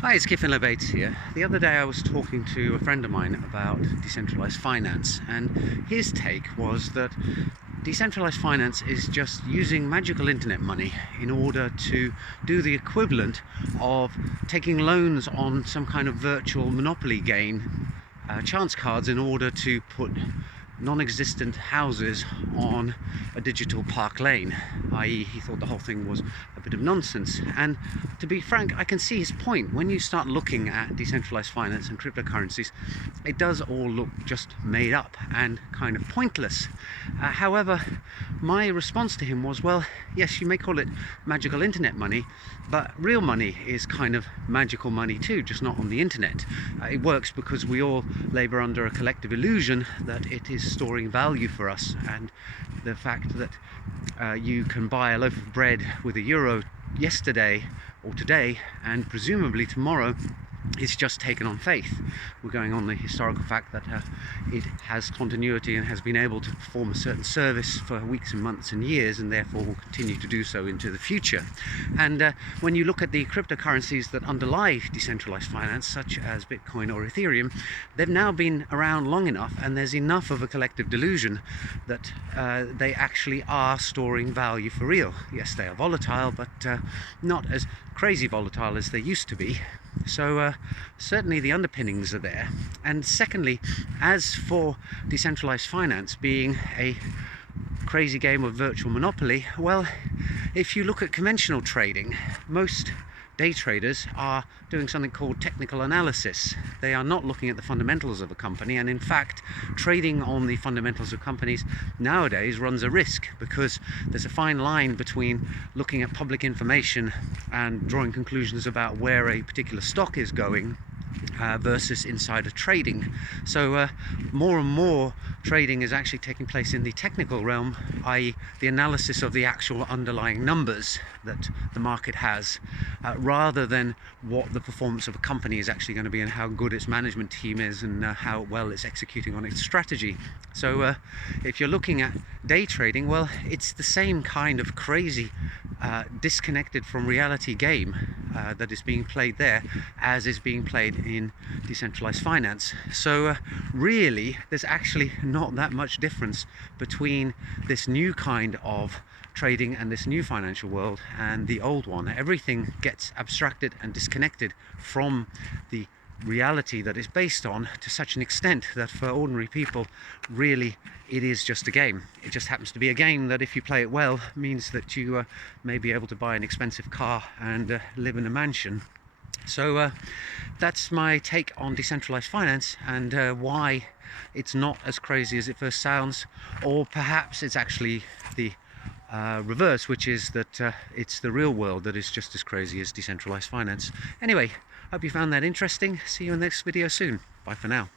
Hi, it's Kifin Bates here. The other day I was talking to a friend of mine about decentralized finance, and his take was that decentralized finance is just using magical internet money in order to do the equivalent of taking loans on some kind of virtual monopoly game, chance cards, in order to put non-existent houses on a digital park lane, i.e. he thought the whole thing was a bit of nonsense. And to be frank, I can see his point. When you start looking at decentralized finance and cryptocurrencies, it does all look just made up and kind of pointless. However, my response to him was, well, yes, you may call it magical internet money, but real money is kind of magical money too, just not on the internet. It works because we all labor under a collective illusion that it is storing value for us, and the fact that you can buy a loaf of bread with €1 yesterday or today, and presumably tomorrow, it's just taken on faith. We're going on the historical fact that it has continuity and has been able to perform a certain service for weeks and months and years, and therefore will continue to do so into the future. And when you look at the cryptocurrencies that underlie decentralized finance, such as Bitcoin or Ethereum, they've now been around long enough, and there's enough of a collective delusion that they actually are storing value for real. Yes, they are volatile, but not as crazy volatile as they used to be. So certainly the underpinnings are there. And secondly, as for decentralized finance being a crazy game of virtual monopoly, well, if you look at conventional trading, most day traders are doing something called technical analysis. They are not looking at the fundamentals of a company, and in fact, trading on the fundamentals of companies nowadays runs a risk, because there's a fine line between looking at public information and drawing conclusions about where a particular stock is going versus insider trading. So more and more trading is actually taking place in the technical realm, i.e. the analysis of the actual underlying numbers that the market has, rather than what the performance of a company is actually going to be and how good its management team is and how well it's executing on its strategy. So if you're looking at day trading, well, it's the same kind of crazy disconnected from reality game that is being played there as is being played in decentralized finance. So really there's actually not that much difference between this new kind of trading and this new financial world and the old one. Everything gets abstracted and disconnected from the reality that it's based on to such an extent that for ordinary people, really, it is just a game. It just happens to be a game that, if you play it well, means that you may be able to buy an expensive car and live in a mansion. So that's my take on decentralized finance and why it's not as crazy as it first sounds, or perhaps it's actually the reverse, which is that it's the real world that is just as crazy as decentralized finance. Anyway, hope you found that interesting. See you in the next video soon. Bye for now.